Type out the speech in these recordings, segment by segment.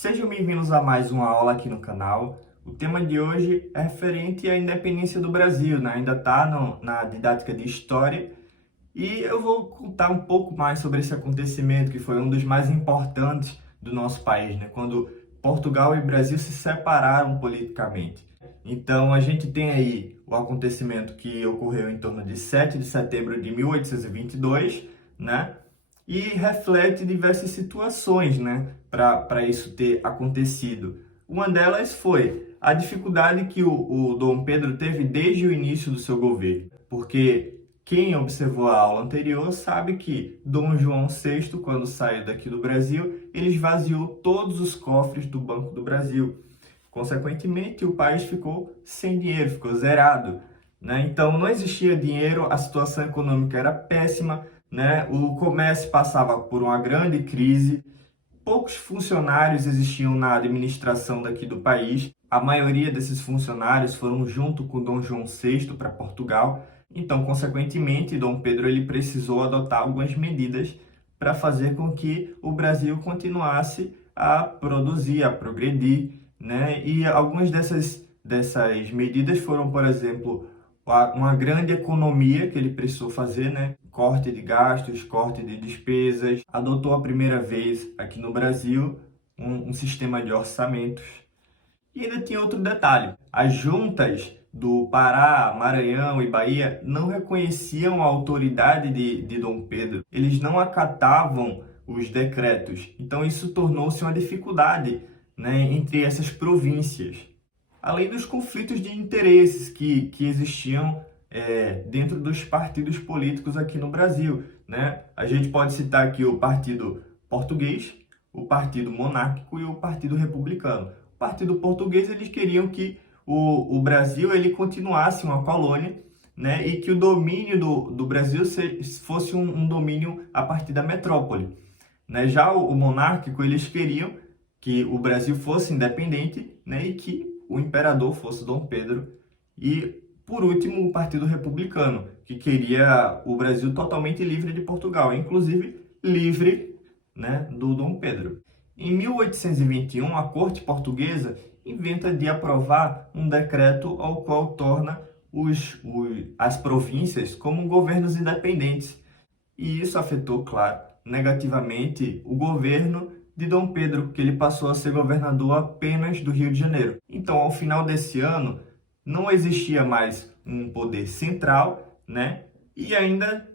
Sejam bem-vindos a mais uma aula aqui no canal. O tema de hoje é referente à independência do Brasil, né? Ainda está na didática de História e eu vou contar um pouco mais sobre esse acontecimento que foi um dos mais importantes do nosso país, né? Quando Portugal e Brasil se separaram politicamente. Então a gente tem aí o acontecimento que ocorreu em torno de 7 de setembro de 1822, né? E reflete diversas situações, né, para isso ter acontecido. Uma delas foi a dificuldade que o Dom Pedro teve desde o início do seu governo, porque quem observou a aula anterior sabe que Dom João VI, quando saiu daqui do Brasil, ele esvaziou todos os cofres do Banco do Brasil. Consequentemente, o país ficou sem dinheiro, ficou zerado, né? Então, não existia dinheiro, a situação econômica era péssima, né? O comércio passava por uma grande crise, poucos funcionários existiam na administração daqui do país, a maioria desses funcionários foram junto com Dom João VI para Portugal, então, consequentemente, Dom Pedro ele precisou adotar algumas medidas para fazer com que o Brasil continuasse a produzir, a progredir, né? E algumas dessas medidas foram, por exemplo, uma grande economia que ele precisou fazer, né? Corte de gastos, corte de despesas. Adotou a primeira vez aqui no Brasil um sistema de orçamentos. E ainda tinha outro detalhe. As juntas do Pará, Maranhão e Bahia não reconheciam a autoridade de Dom Pedro. Eles não acatavam os decretos. Então isso tornou-se uma dificuldade, né, entre essas províncias. Além dos conflitos de interesses que existiam dentro dos partidos políticos aqui no Brasil, né? A gente pode citar aqui o Partido Português, o Partido Monárquico e o Partido Republicano. O Partido Português, eles queriam que o Brasil ele continuasse uma colônia, né? E que o domínio do Brasil fosse um domínio a partir da metrópole, né? Já o monárquico, eles queriam que o Brasil fosse independente, né? E que o imperador fosse Dom Pedro. E, por último, o Partido Republicano, que queria o Brasil totalmente livre de Portugal, inclusive livre, né, do Dom Pedro. Em 1821, a corte portuguesa inventa de aprovar um decreto ao qual torna as províncias como governos independentes. E isso afetou, claro, negativamente o governo de Dom Pedro, que ele passou a ser governador apenas do Rio de Janeiro. Então, ao final desse ano, não existia mais um poder central, né? E ainda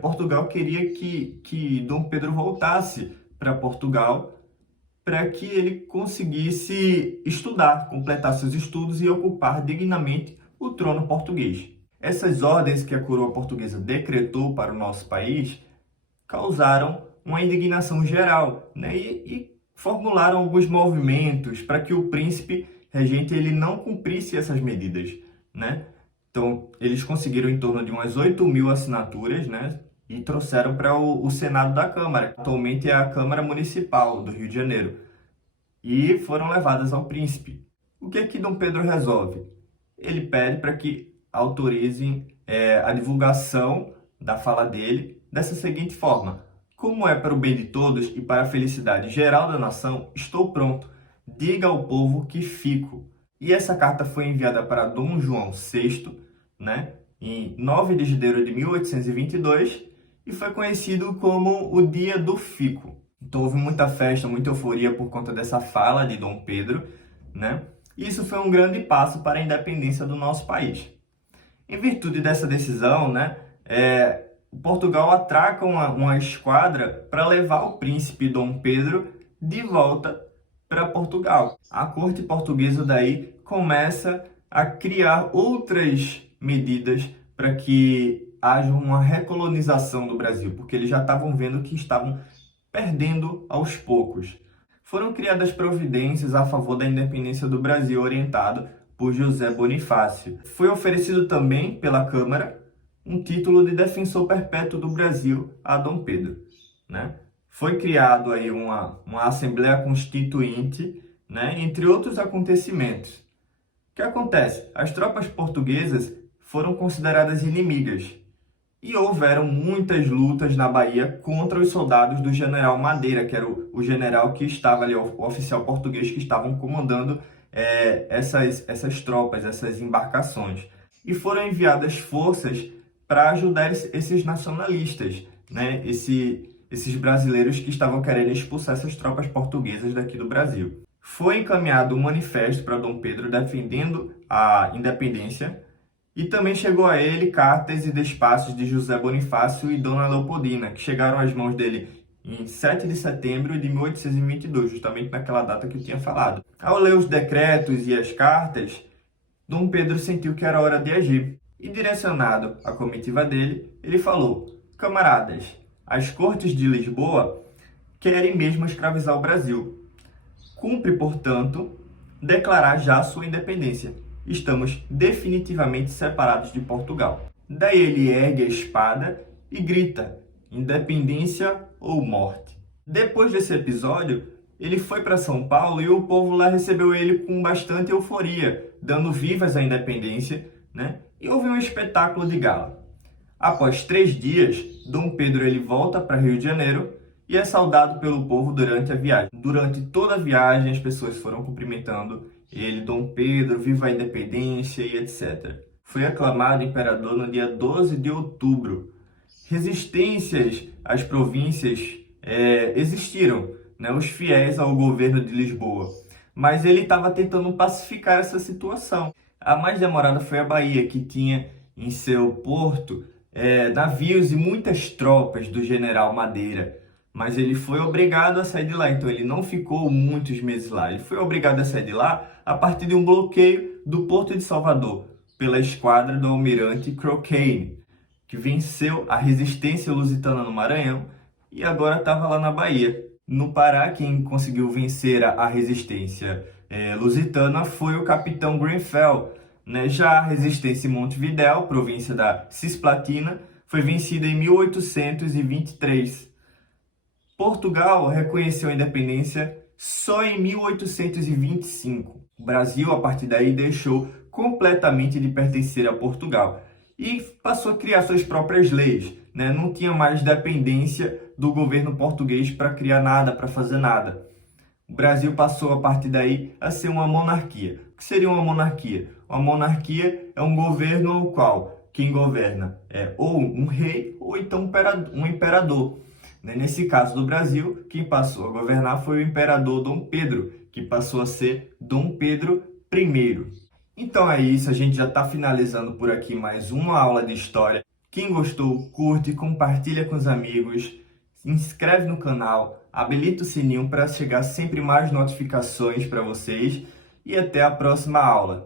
Portugal queria que Dom Pedro voltasse para Portugal para que ele conseguisse estudar, completar seus estudos e ocupar dignamente o trono português. Essas ordens que a coroa portuguesa decretou para o nosso país causaram uma indignação geral, né? E formularam alguns movimentos para que o príncipe regente ele não cumprisse essas medidas, né? Então, eles conseguiram em torno de umas 8.000 assinaturas, né? E trouxeram para o Senado da Câmara, atualmente é a Câmara Municipal do Rio de Janeiro, e foram levadas ao príncipe. O que é que Dom Pedro resolve? Ele pede para que autorizem a divulgação da fala dele dessa seguinte forma: como é para o bem de todos e para a felicidade geral da nação, estou pronto. Diga ao povo que fico. E essa carta foi enviada para Dom João VI, né, em 9 de janeiro de 1822, e foi conhecido como o Dia do Fico. Então houve muita festa, muita euforia por conta dessa fala de Dom Pedro, né? E isso foi um grande passo para a independência do nosso país. Em virtude dessa decisão, né, Portugal atraca uma esquadra para levar o príncipe Dom Pedro de volta para Portugal. A corte portuguesa daí começa a criar outras medidas para que haja uma recolonização do Brasil, porque eles já estavam vendo que estavam perdendo aos poucos. Foram criadas providências a favor da independência do Brasil, orientado por José Bonifácio. Foi oferecido também pela Câmara um título de defensor perpétuo do Brasil a Dom Pedro, né? Foi criado aí uma Assembleia Constituinte, né? Entre outros acontecimentos. O que acontece? As tropas portuguesas foram consideradas inimigas, E houveram muitas lutas na Bahia contra os soldados do general Madeira, que era o general que estava ali, o oficial português que estavam comandando essas tropas, essas embarcações. E foram enviadas forças para ajudar esses nacionalistas, né? Esses brasileiros que estavam querendo expulsar essas tropas portuguesas daqui do Brasil. Foi encaminhado um manifesto para Dom Pedro defendendo a independência, e também chegou a ele cartas e despachos de José Bonifácio e Dona Leopoldina, que chegaram às mãos dele em 7 de setembro de 1822, justamente naquela data que eu tinha falado. Ao ler os decretos e as cartas, Dom Pedro sentiu que era hora de agir. E direcionado à comitiva dele, ele falou: camaradas, as cortes de Lisboa querem mesmo escravizar o Brasil. Cumpre, portanto, declarar já sua independência. Estamos definitivamente separados de Portugal. Daí ele ergue a espada e grita: independência ou morte. Depois desse episódio, ele foi para São Paulo e o povo lá recebeu ele com bastante euforia, dando vivas à independência, né? E houve um espetáculo de gala. Após 3 dias, Dom Pedro ele volta para Rio de Janeiro e é saudado pelo povo durante a viagem. Durante toda a viagem, as pessoas foram cumprimentando ele: Dom Pedro, viva a independência e etc. Foi aclamado imperador no dia 12 de outubro. Resistências às províncias existiram, né, os fiéis ao governo de Lisboa. Mas ele estava tentando pacificar essa situação. A mais demorada foi a Bahia, que tinha em seu porto navios e muitas tropas do general Madeira. Mas ele foi obrigado a sair de lá, então ele não ficou muitos meses lá. Ele foi obrigado a sair de lá a partir de um bloqueio do Porto de Salvador pela esquadra do almirante Crocane, que venceu a resistência lusitana no Maranhão e agora estava lá na Bahia. No Pará, quem conseguiu vencer a resistência lusitana foi o capitão Grenfell, né? Já a resistência em Montevidéu, província da Cisplatina, foi vencida em 1823. Portugal reconheceu a independência só em 1825. O Brasil, a partir daí, deixou completamente de pertencer a Portugal e passou a criar suas próprias leis, né? Não tinha mais dependência do governo português para criar nada, para fazer nada. O Brasil passou, a partir daí, a ser uma monarquia. O que seria uma monarquia? Uma monarquia é um governo no qual quem governa é ou um rei ou então um imperador. Nesse caso do Brasil, quem passou a governar foi o imperador Dom Pedro, que passou a ser Dom Pedro I. Então é isso, a gente já está finalizando por aqui mais uma aula de história. Quem gostou, curte, compartilha com os amigos, se inscreve no canal, habilita o sininho para chegar sempre mais notificações para vocês e até a próxima aula.